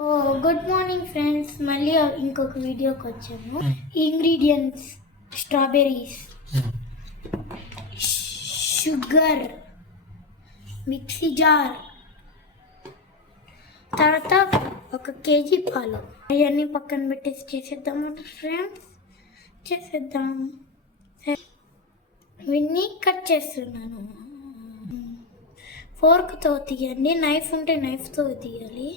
Good morning friends, మళ్ళీ ఇంకొక వీడియోకి వచ్చాము. Ingredients: strawberries, sugar, mixie jar, తర్వాత 1 కేజీ పాలు. అవన్నీ పక్కన పెట్టేసి చేసేద్దాము ఫ్రెండ్స్. చేసేద్దాం. ఇవన్నీ కట్ చేస్తున్నాను. ఫోర్క్తో తీయండి, నైఫ్ ఉంటే నైఫ్తో తీయాలి,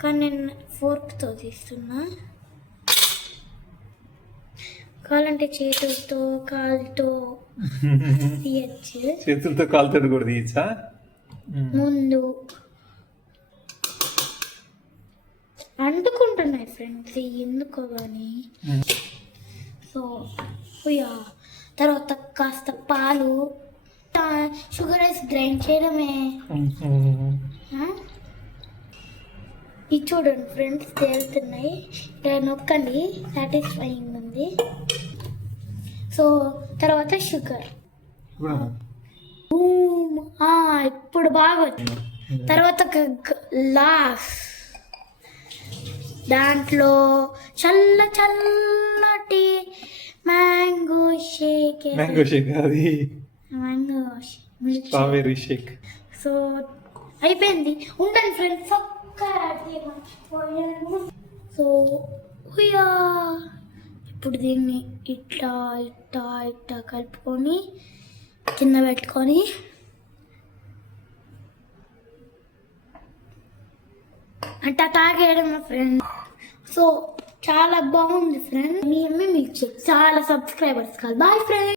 కానీ నేను ఫోర్క్తో తీస్తున్నా. కావాలంటే చేతులతో కాలుతో తీయచ్చు. చేతులతో కాలుతో కూడా తీయచ్చా? ముందు అంటుకుంటున్నాయి ఫ్రెండ్స్, ఎందుకో కానీ. సో తర్వాత కాస్త పాలు, షుగర్ వేసి గ్రైండ్ చేయడమే. ఇది చూడండి ఫ్రెండ్స్, తేలుతున్నాయి. ఇక్కడ నొక్కండి, సాటిస్ఫైయింగ్ ఉంది. సో తర్వాత షుగర్, ఇప్పుడు బాగా వచ్చింది. తర్వాత గ్లాస్, దాంట్లో చల్లటి మ్యాంగో షేక్. అది మ్యాంగో స్ట్రాబెర్రీ షేక్. సో అయిపోయింది. ఉండండి ఫ్రెండ్స్, సో ఇప్పుడు దీన్ని ఇట్లా కలుపుకొని కింద పెట్టుకొని అంటే తాగేయడం ఫ్రెండ్. సో చాలా బాగుంది ఫ్రెండ్. మీ మిల్క్ షేక్. చాలా సబ్స్క్రైబర్స్ కాదు. Boy friend.